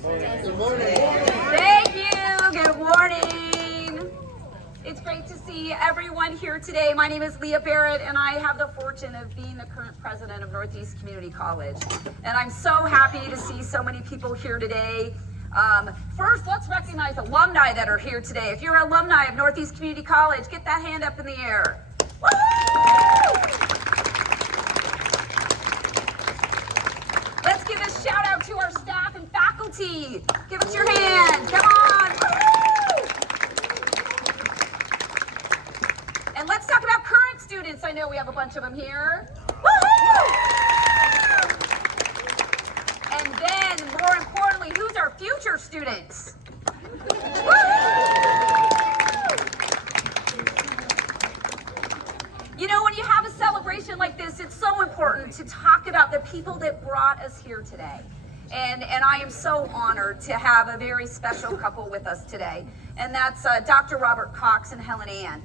Good morning. Thank you. Good morning. It's great to see everyone here today. My name is Leah Barrett, and I have the fortune of being the current president of Northeast Community College. And I'm so happy to see so many people here today. First, let's recognize alumni that are here today. If you're an alumni of Northeast Community College, get that hand up in the air. Woo! Let's give a shout out to our staff and faculty. Give us your hand. Come on. Woo! And let's talk about current students. I know we have a bunch of them here. Woo-hoo! And then, more importantly, who's our future students? You know, when you have a celebration like this, it's so important to talk about the people that brought us here today. And I am so honored to have a very special couple with us today. And that's Dr. Robert Cox and Helen Ann.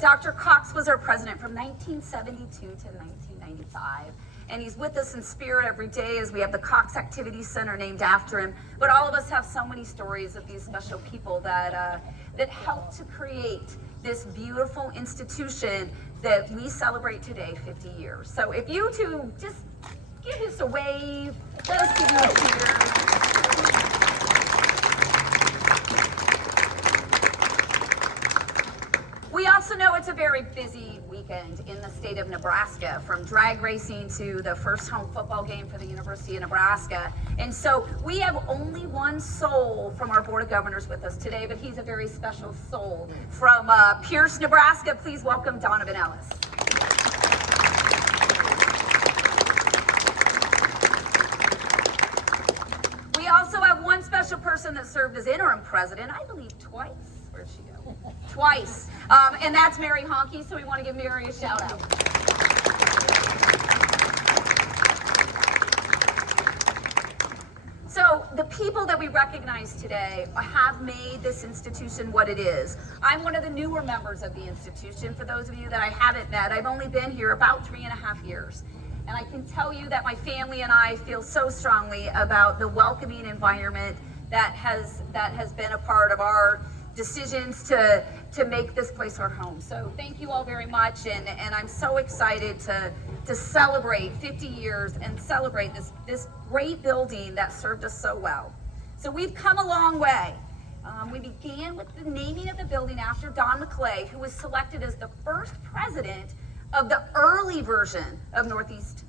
Dr. Cox was our president from 1972 to 1995. And he's with us in spirit every day as we have the Cox Activity Center named after him. But all of us have so many stories of these special people that helped to create this beautiful institution that we celebrate today, 50 years. So if you two just give us a wave, let us give you a cheer. We also know it's a very busy weekend in the state of Nebraska, from drag racing to the first home football game for the University of Nebraska. And so we have only one soul from our Board of Governors with us today, but he's a very special soul. From Pierce, Nebraska, please welcome Donovan Ellis. We also have one special person that served as interim president, I believe twice. Where'd she go? Twice. And that's Mary Honke, so we want to give Mary a shout out. So the people that we recognize today have made this institution what it is. I'm one of the newer members of the institution. For those of you that I haven't met, I've only been here about 3.5 years. And I can tell you that my family and I feel so strongly about the welcoming environment that has been a part of our decisions to make this place our home. So thank you all very much, and I'm so excited to celebrate 50 years and celebrate this great building that served us so well. So we've come a long way. We began with the naming of the building after Don Maclay, who was selected as the first president of the early version of Northeast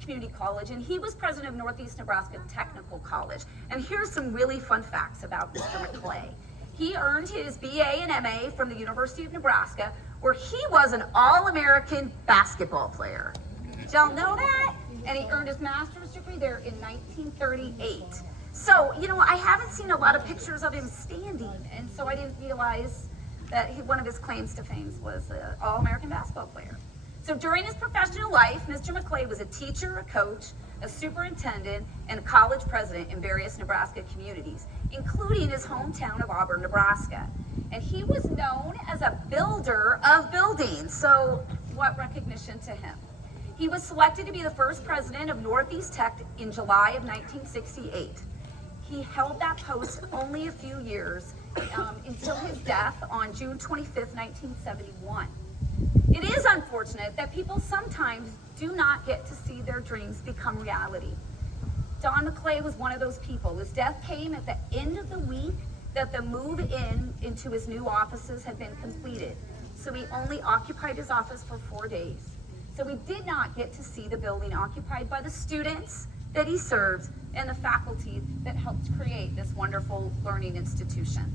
Community College, and he was president of Northeast Nebraska Technical College. And here's some really fun facts about Mr. Maclay. He earned his BA and MA from the University of Nebraska, where he was an All-American basketball player. Did y'all know that? And he earned his master's degree there in 1938. So, you know, I haven't seen a lot of pictures of him standing, and so I didn't realize that one of his claims to fame was an All-American basketball player. So during his professional life, Mr. Maclay was a teacher, a coach, a superintendent, and a college president in various Nebraska communities, including his hometown of Auburn, Nebraska. And he was known as a builder of buildings, so what recognition to him. He was selected to be the first president of Northeast Tech in July of 1968. He held that post only a few years until his death on June 25th, 1971. It is unfortunate that people sometimes do not get to see their dreams become reality. Don Maclay was one of those people. His death came at the end of the week that the move into his new offices had been completed. So he only occupied his office for 4 days. So we did not get to see the building occupied by the students that he served and the faculty that helped create this wonderful learning institution.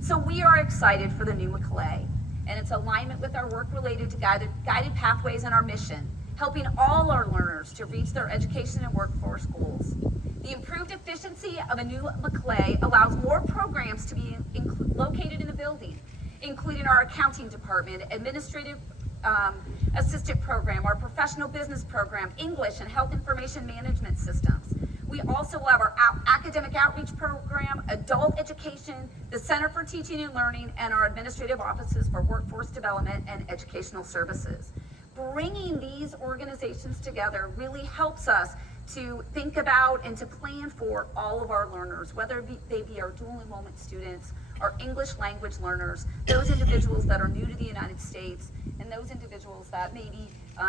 So we are excited for the new Maclay, and its alignment with our work related to guided pathways and our mission, helping all our learners to reach their education and workforce goals. The improved efficiency of a new Maclay allows more programs to be located in the building, including our accounting department, administrative assistant program, our professional business program, English and health information management systems. We also have our academic outreach program, adult education, the Center for Teaching and Learning, and our administrative offices for workforce development and educational services. Bringing these organizations together really helps us to think about and to plan for all of our learners, whether they be our dual enrollment students, our English language learners, those individuals that are new to the United States, and those individuals that maybe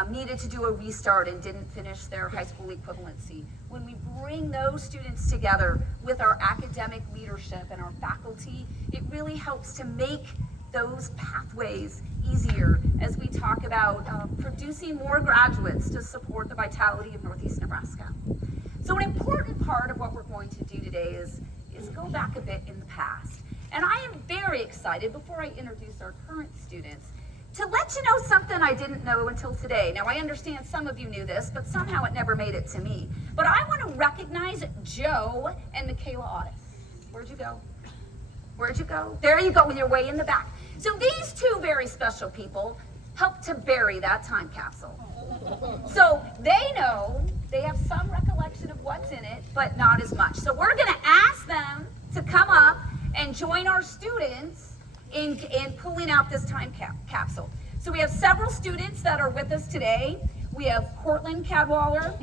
needed to do a restart and didn't finish their high school equivalency. When we bring those students together with our academic leadership and our faculty, it really helps to make those pathways easier as we talk about producing more graduates to support the vitality of Northeast Nebraska. So an important part of what we're going to do today is go back a bit in the past. And I am very excited, before I introduce our current students, to let you know something I didn't know until today. Now, I understand some of you knew this, but somehow it never made it to me. But I want to recognize Joe and Michaela Otis. Where'd you go? Where'd you go? There you go, with your way in the back. So these two very special people helped to bury that time capsule. So they know, they have some recollection of what's in it, but not as much. So we're going to ask them to come up and join our students in pulling out this time capsule. So we have several students that are with us today. We have Cortland Cadwaller,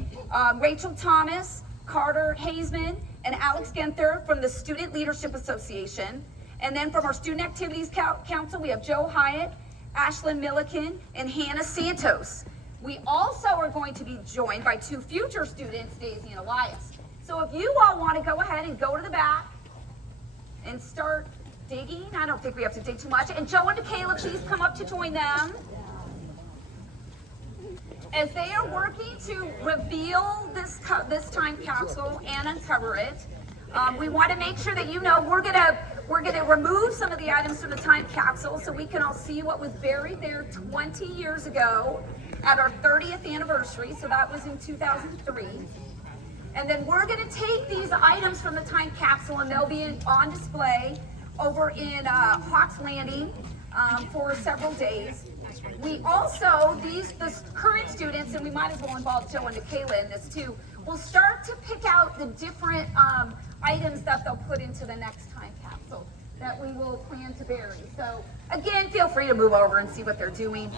Rachel Thomas, Carter Hazeman, and Alex Genther from the Student Leadership Association. And then from our Student Activities Council, we have Joe Hyatt, Ashlyn Milliken, and Hannah Santos. We also are going to be joined by two future students, Daisy and Elias. So if you all want to go ahead and go to the back and start digging, I don't think we have to dig too much. And Joe and Michaela, please come up to join them. As they are working to reveal this time capsule and uncover it, we want to make sure that you know we're gonna remove some of the items from the time capsule so we can all see what was buried there 20 years ago at our 30th anniversary. So that was in 2003. And then we're gonna take these items from the time capsule and they'll be on display over in Hawks Landing for several days. We also, the current students, and we might as well involve Joe and Michaela in this too, will start to pick out the different items that they'll put into the next time capsule that we will plan to bury. So again, feel free to move over and see what they're doing.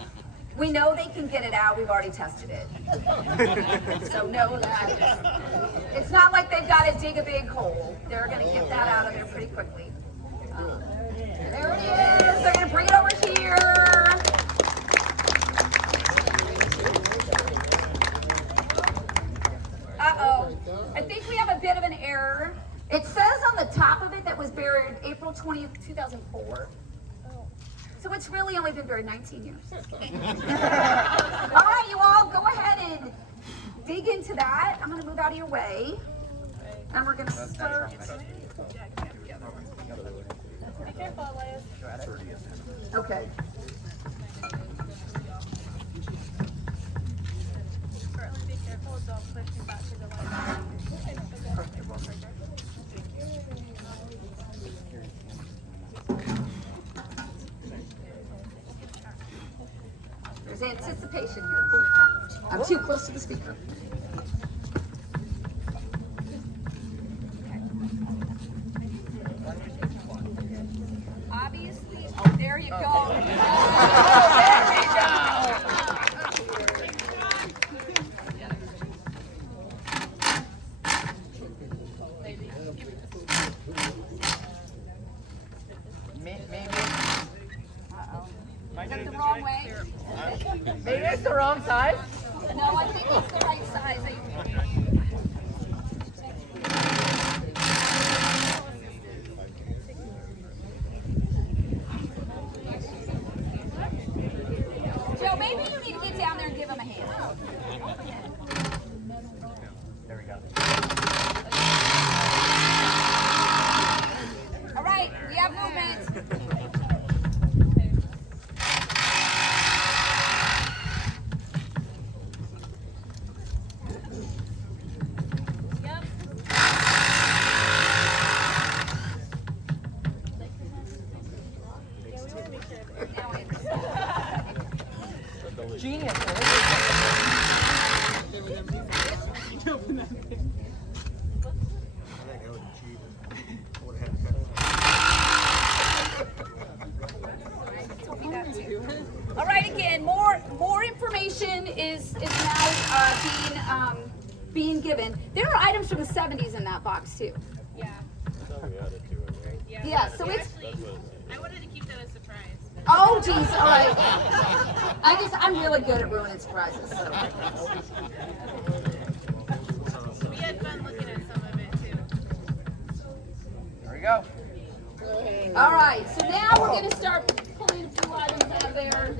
We know they can get it out. We've already tested it. So know that. It's not like they've got to dig a big hole. They're going to get that out of there pretty quickly. There it is. They're going to bring it over here. Uh-oh. I think we have a bit of an error. It says on the top of it that was buried April 20th, 2004. So it's really only been buried 19 years. All right, you all go ahead and dig into that. I'm going to move out of your way. And we're going to start. Be careful, Elias. Okay. Be careful, don't push me back to the light. There's anticipation here. I'm too close to the speaker. Obviously, oh, there you go. Oh, there we go. Maybe. Uh-oh. Is that the wrong way? Maybe it's the wrong size. No, I think it's the right size. Joe, maybe you need to get down there and give him a hand. There we go. All right, we have movement. given. There are items from the 70s in that box too. Yeah. Yeah, so it's. I wanted to keep that a surprise. Oh, geez, all right. I'm really good at ruining surprises. So. We had fun looking at some of it too. There we go. All right, so now we're going to start pulling a few items out of there.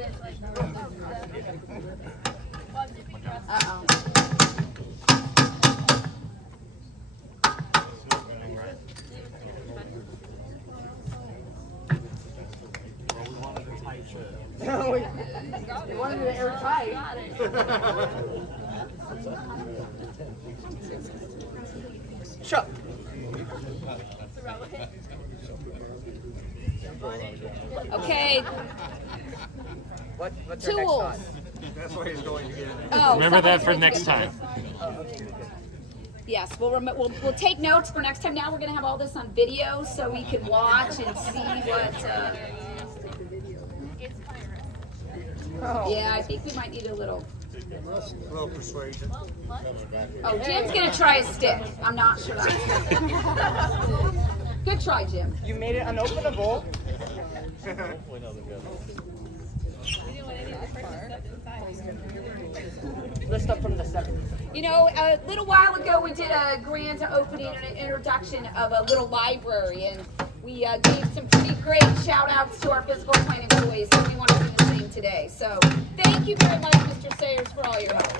Uh-oh. We wanted it airtight. Chuck. Okay, What's your next tools. thought? That's what he's going to get. Oh, Remember that for somebody- next time. Yes, we'll take notes for next time. Now we're gonna have all this on video so we can watch and see what. Yeah, I think we might need a little. A little persuasion. Oh, Jim's gonna try a stick. I'm not sure that's good. Good try, Jim. You made it unopenable. We didn't want any of the person stuff inside. List up from the 70s. You know, a little while ago we did a grand opening and an introduction of a little library, and we gave some pretty great shout outs to our physical plant employees, and we want to do the same today. So thank you very much, Mr. Sayers, for all your help.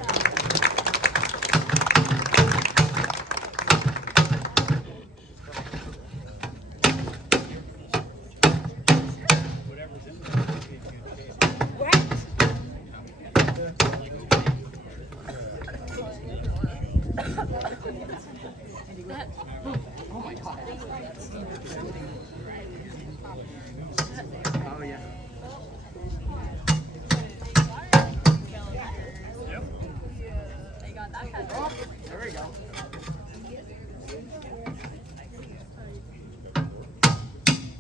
Oh, yeah. There we go.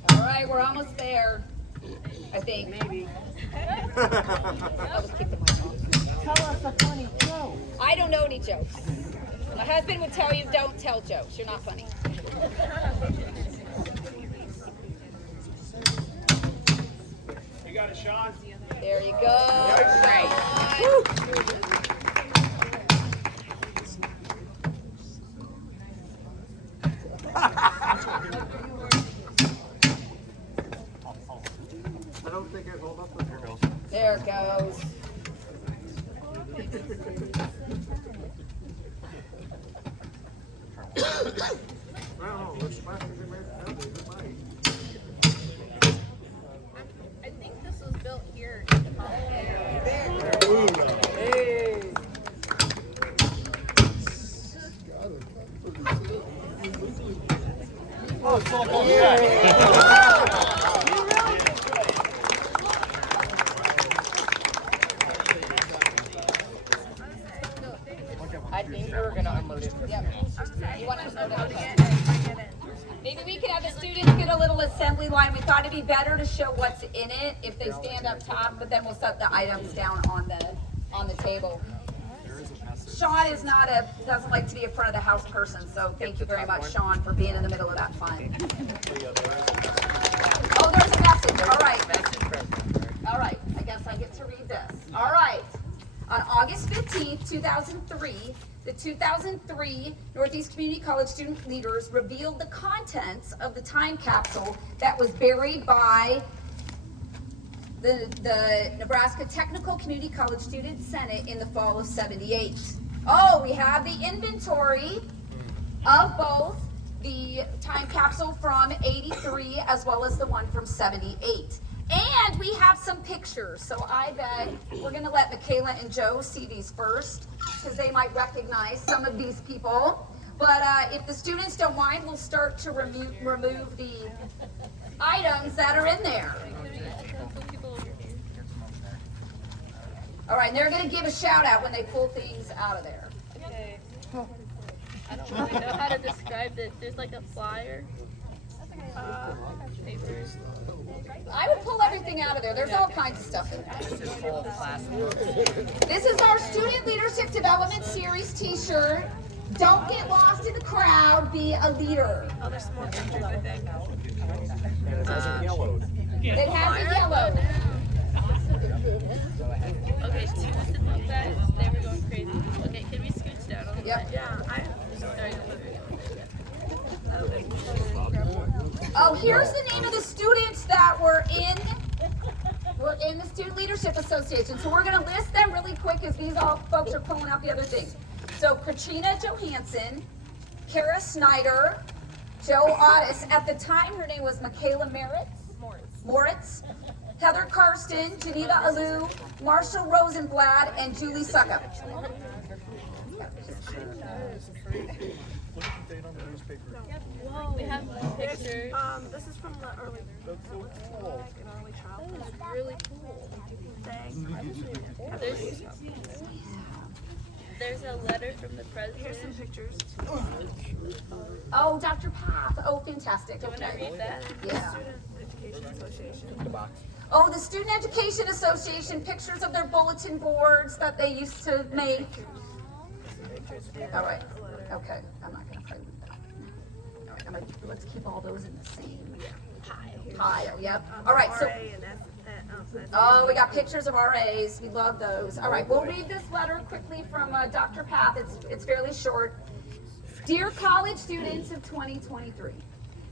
All right, we're almost there, I think. Maybe. I'll just keep the mic off. Tell us a funny joke. I don't know any jokes. My husband would tell you, don't tell jokes. You're not funny. You got a shot? There you go. Nice. Woo. I don't think it hold up with your girls. There it goes. No, let's smash it. I think this was built here. Hey. Oh, it's all bullshit. I think we were going to unload it. Yep. You want to unload it? Okay. Maybe we could have the students get a little assembly line. We thought it'd be better to show what's in it if they stand up top, but then we'll set the items down on the table. Sean is doesn't like to be a front of the house person, so thank you very much, Sean, for being in the middle of that fun. Oh, there's a message. All right. All right. I guess I get to read this. All right. On August 15th, 2003, the 2003 Northeast Community College student leaders revealed the contents of the time capsule that was buried by the Nebraska Technical Community College Student Senate in the fall of '78. Oh, we have the inventory of both the time capsule from '83 as well as the one from '78. And we have some pictures, so I bet we're gonna let Michaela and Joe see these first, because they might recognize some of these people. But if the students don't mind, we'll start to remove the items that are in there. All right, and they're gonna give a shout out when they pull things out of there. Okay. I don't really know how to describe this. There's like a flyer. Papers. I would pull everything out of there. There's all kinds of stuff in there. This is full of class. This is our Student Leadership Development Series t-shirt. Don't get lost in the crowd, be a leader. Oh, there's more pictures, I think. It hasn't yellowed. It has a yellow. Okay, two was the book guys. They were going crazy. Okay, can we scooch down a little Yep. bit? Yeah, sorry. Oh, here's the name of the students that were in the Student Leadership Association. So we're going to list them really quick as these all folks are pulling out the other things. So Katrina Johansson, Kara Snyder, Joe Otis. At the time, her name was Michaela Moritz, Heather Karsten, Geneva Alou, Marshall Rosenblatt, and Julie Suckup. We have pictures. This is from the early childhood. It's really cool. There's a letter from the president. Here's some pictures. Oh, Dr. Path. Oh, fantastic. Do you want to read that? Yeah. Student Education Association. Oh, the Student Education Association, pictures of their bulletin boards that they used to make. All right. Okay. I'm not going to play with that. All right. Let's keep all those in the same pile. Yep. All right. So. Oh, we got pictures of RAs. We love those. All right, we'll read this letter quickly from Dr. Path. It's fairly short. Dear college students of 2023,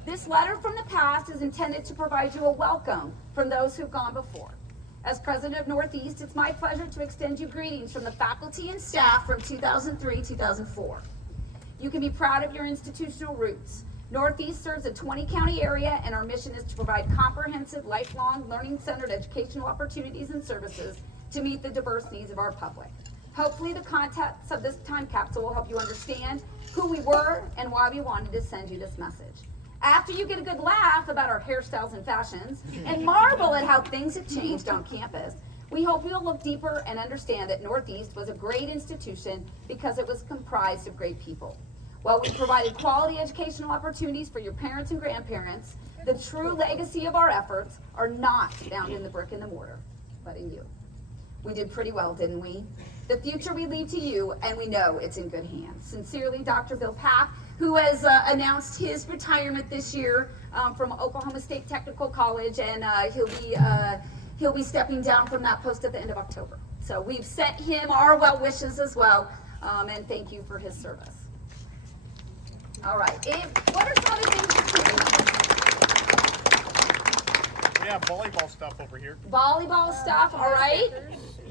this letter from the past is intended to provide you a welcome from those who've gone before. As president of Northeast, it's my pleasure to extend you greetings from the faculty and staff from 2003-2004. You can be proud of your institutional roots. Northeast serves a 20-county area, and our mission is to provide comprehensive, lifelong, learning-centered educational opportunities and services to meet the diverse needs of our public. Hopefully, the contents of this time capsule will help you understand who we were and why we wanted to send you this message. After you get a good laugh about our hairstyles and fashions, and marvel at how things have changed on campus, we hope you'll look deeper and understand that Northeast was a great institution because it was comprised of great people. While we provided quality educational opportunities for your parents and grandparents, the true legacy of our efforts are not found in the brick and the mortar, but in you. We did pretty well, didn't we? The future we leave to you, and we know it's in good hands. Sincerely, Dr. Bill Pack, who has announced his retirement this year from Oklahoma State Technical College, and he'll be stepping down from that post at the end of October. So we've sent him our well wishes as well, and thank you for his service. All right. What are some of the things you're doing? We have volleyball stuff over here. Volleyball stuff. All right.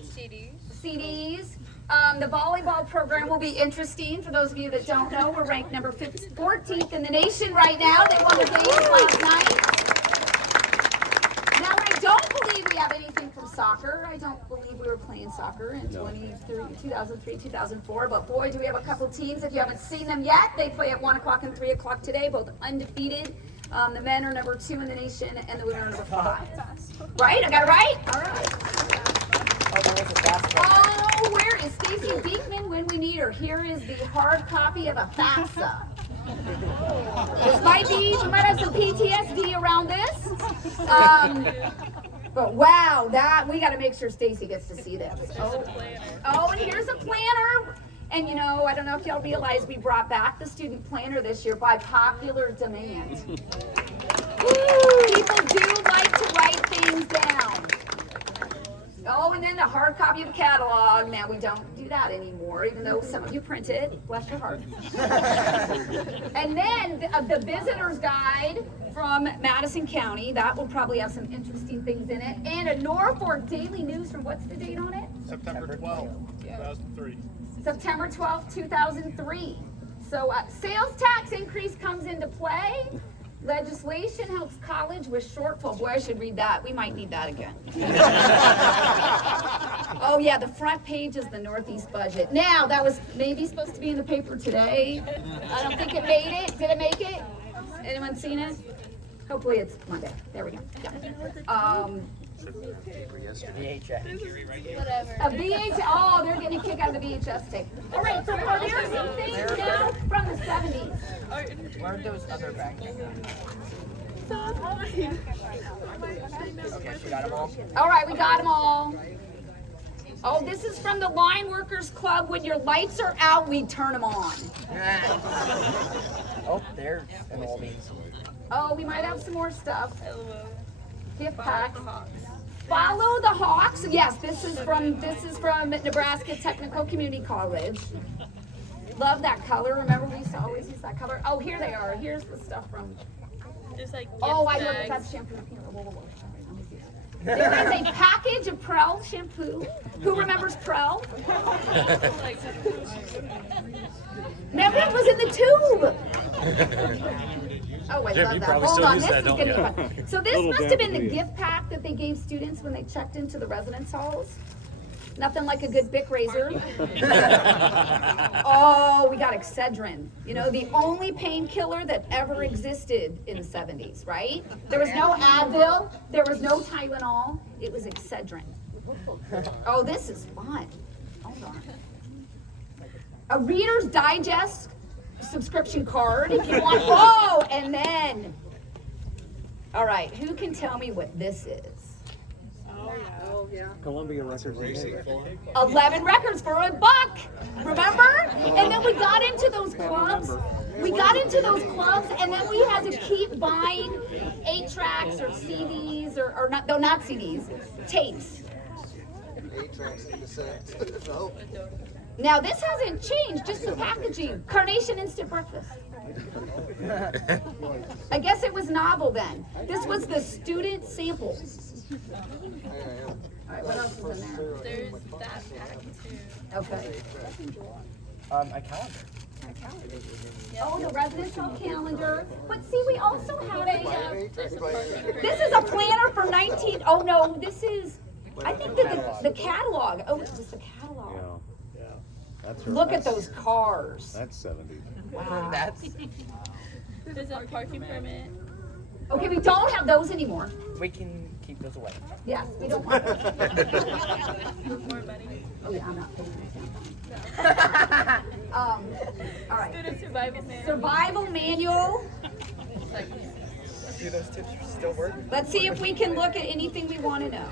CDs. The volleyball program will be interesting. For those of you that don't know, we're ranked number 14th in the nation right now. They won the games last night. Now, I don't believe we have anything from soccer. I don't believe we were playing soccer in 2003, 2004. But boy, do we have a couple teams. If you haven't seen them yet, they play at 1 o'clock and 3 o'clock today, both undefeated. The men are number 2 in the nation, and the women are number 5. Right? I got it right? All right. Oh, where is Stacy Beekman when we need her? Here is the hard copy of a FAFSA. This might be, we might have some PTSD around this. But wow, we got to make sure Stacy gets to see this. Oh, and here's a planner. And you know, I don't know if y'all realize we brought back the student planner this year by popular demand. People do like to write things down. Oh, and then the hard copy of the catalog. Now, we don't do that anymore, even though some of you print it. Bless your heart. And then the visitor's guide from Madison County. That will probably have some interesting things in it. And a Norfolk Daily News from, what's the date on it? September 12th, 2003. September 12th, 2003. So sales tax increase comes into play. Legislation helps college with shortfall. Boy, I should read that. We might need that again. Oh yeah, the front page is the Northeast budget. Now, that was maybe supposed to be in the paper today. I don't think it made it. Did it make it? Anyone seen it? Hopefully it's Monday. There we go. Yeah. VHS. Whatever. A VHS. Oh, they're getting a kick out of the VHS tape. All right, so here's some things now from the 70s. Where are those other bags? Okay, she got them all. All right, we got them all. Oh, this is from the Line Workers Club. When your lights are out, we turn them on. Oh, there's an oldie. Oh, we might have some more stuff. LOL. Gift pack. Follow the Hawks. Yes, this is from Nebraska Technical Community College. Love that color. Remember we used to always use that color. Oh, here they are. Here's the stuff from. There's like gift Oh, I look bags. at that shampoo. Whoa. There is a package of Prel shampoo. Who remembers Prel? Like, Remember it was in the tube. Oh, I Jim, love you that. probably Hold still on, use this that, is don't gonna you? be fun. So this Little must have been damn the idiot. gift pack that they gave students when they checked into the residence halls. Nothing like a good Bic razor. Oh, we got Excedrin. You know, the only painkiller that ever existed in the 70s, right? There was no Advil, there was no Tylenol, it was Excedrin. Oh, this is fun. Hold on. A Reader's Digest subscription card if you want. Oh, and then, all right, who can tell me what this is? Columbia Records. 11 records for $1, remember? And then we got into those clubs. And then we had to keep buying 8-tracks or CDs or not, no, not CDs, tapes. 8 tracks in the set. No. Now this hasn't changed, just the packaging. Carnation Instant Breakfast. I guess it was novel then. This was the student sample. All right, what else is in there? there's that pack too. Okay. A calendar. Oh, the residence hall calendar. But see, we also had a. There's a parking This is a planner for 19. Oh no, this is. I think the catalog. Oh, it's just a catalog. Yeah. That's Look at those cars. That's 70s. Wow. That's, There's a parking permit. Okay, we don't have those anymore. we can keep those away. Yes, we don't want those. More money. Oh yeah, I'm not paying attention. All right. Student survival manual. Survival manual. Do those tips still work? Let's see if we can look at anything we want to know.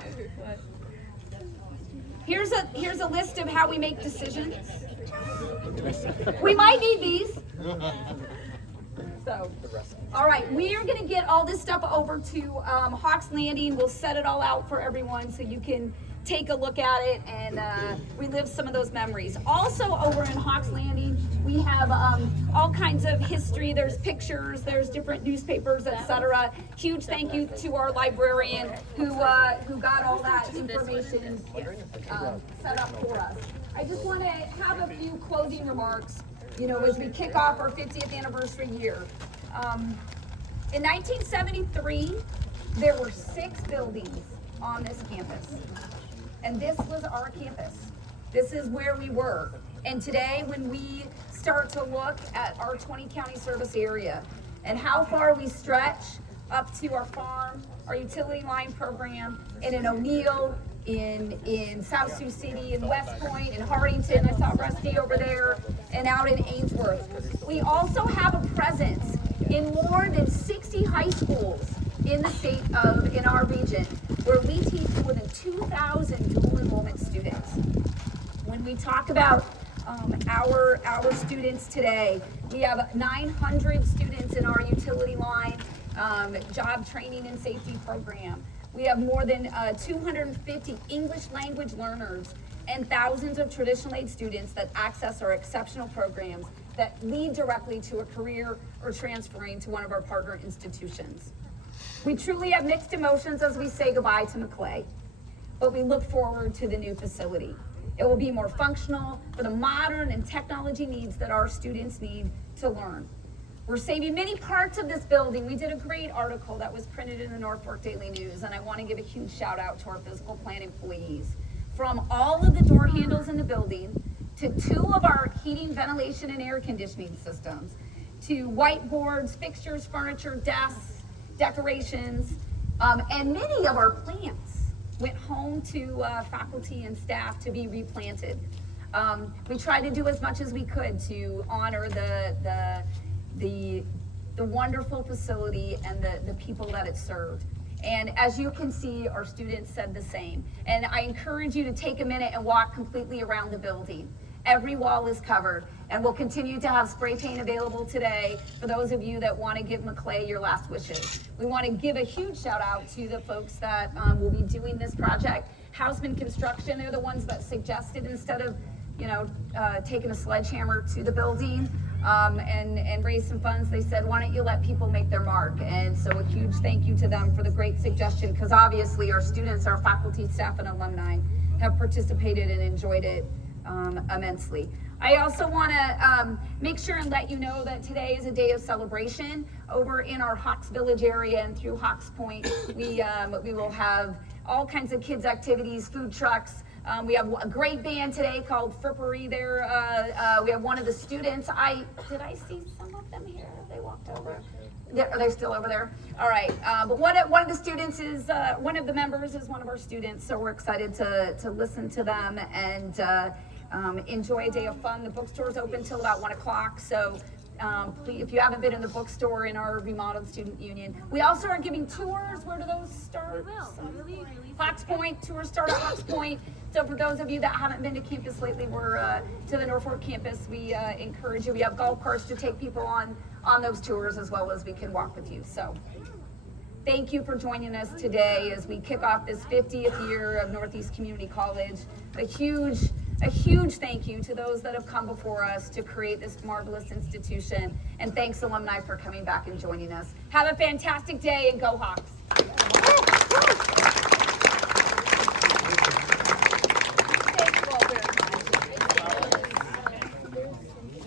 Here's a list of how we make decisions. We might need these. So, all right, we are gonna get all this stuff over to Hawks Landing. We'll set it all out for everyone so you can take a look at it and relive some of those memories. Also over in Hawks Landing, we have all kinds of history. There's pictures, there's different newspapers, etc. Huge thank you to our librarian who got all that information set up for us. I just want to have a few closing remarks, you know, as we kick off our 50th anniversary year. In 1973, there were 6 buildings on this campus. And this was our campus. This is where we were. And today, when we start to look at our 20 county service area and how far we stretch up to our farm, our utility line program, and in O'Neill, in South Sioux City, in West Point, in Hardington, I saw Rusty over there, and out in Ainsworth. We also have a presence in more than 60 high schools in the state of, in our region, where we teach more than 2,000 dual enrollment students. When we talk about our students today, we have 900 students in our utility line job training and safety program. We have more than 250 English language learners and thousands of traditional aid students that access our exceptional programs that lead directly to a career or transferring to one of our partner institutions. We truly have mixed emotions as we say goodbye to Maclay, but we look forward to the new facility. It will be more functional for the modern and technology needs that our students need to learn. We're saving many parts of this building. We did a great article that was printed in the Norfolk Daily News, and I want to give a huge shout out to our physical plant employees. From all of the door handles in the building, to 2 of our heating, ventilation, and air conditioning systems, to whiteboards, fixtures, furniture, desks, decorations, and many of our plants went home to faculty and staff to be replanted. We tried to do as much as we could to honor the wonderful facility and the people that it served. And as you can see, our students said the same. And I encourage you to take a minute and walk completely around the building. Every wall is covered, and we'll continue to have spray paint available today for those of you that want to give Maclay your last wishes. We want to give a huge shout out to the folks that will be doing this project. Houseman Construction, they're the ones that suggested, instead of taking a sledgehammer to the building and raise some funds, they said, why don't you let people make their mark? And so a huge thank you to them for the great suggestion, because obviously our students, our faculty, staff, and alumni have participated and enjoyed it immensely. I also want to make sure and let you know that today is a day of celebration over in our Hawks Village area and through Hawks Point. We will have all kinds of kids activities, food trucks. We have a great band today called Frippery there. We have one of the students. Did I see some of them here? They walked over. Are they still over there? All right. But one of the students is, one of the members is one of our students. So we're excited to listen to them and enjoy a day of fun. The bookstore's open till about 1 o'clock. So please, if you haven't been in the bookstore in our remodeled student union, we also are giving tours. Where do those start? Hawks Point. Tours start at Hawks Point. So for those of you that haven't been to campus lately, we're to the Norfolk campus. We encourage you. We have golf carts to take people on those tours, as well as we can walk with you. So thank you for joining us today as we kick off this 50th year of Northeast Community College. A huge thank you to those that have come before us to create this marvelous institution. And thanks, alumni, for coming back and joining us. Have a fantastic day, and go Hawks.